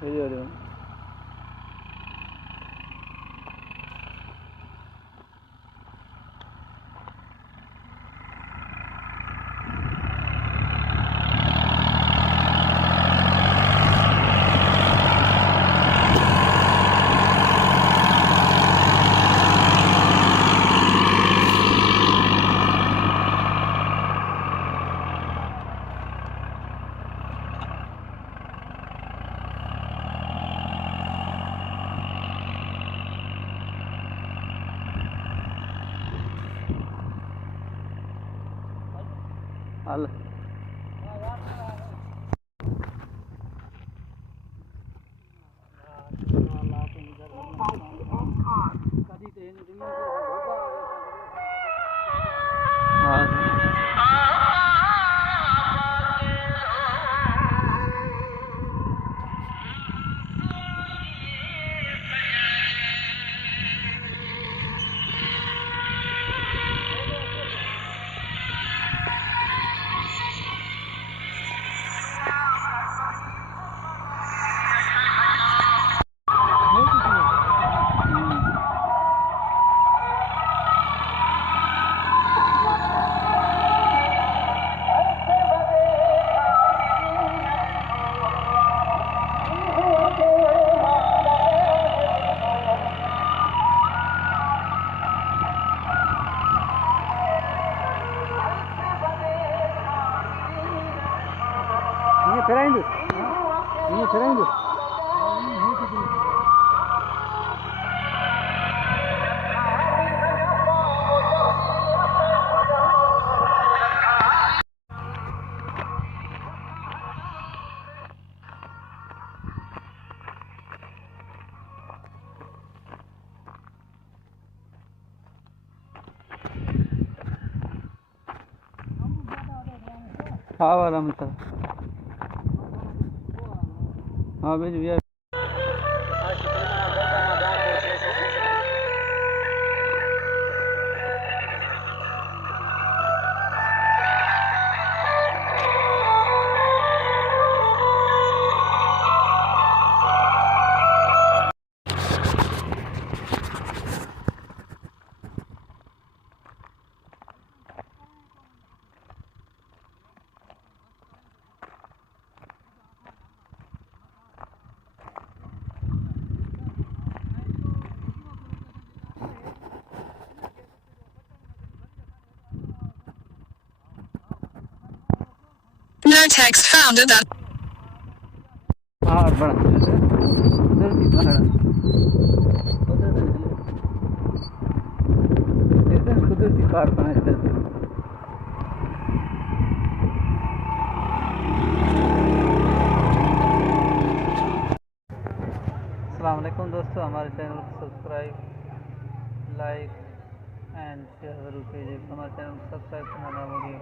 Veriyorum. Al. Ini terakhir itu. Ini terakhir itu. हाँ वाला मतलब हाँ भेज भैया No text found in that. हाँ बड़ा उधर भी बड़ा उधर कुदरती कार बनाए थे अस्सलाम वालेकुम दोस्तों, हमारे चैनल को सब्सक्राइब, लाइक एंड शेयर ज़रूर कीजिए। हमारे चैनल को सब्सक्राइब करना ना भूलिए।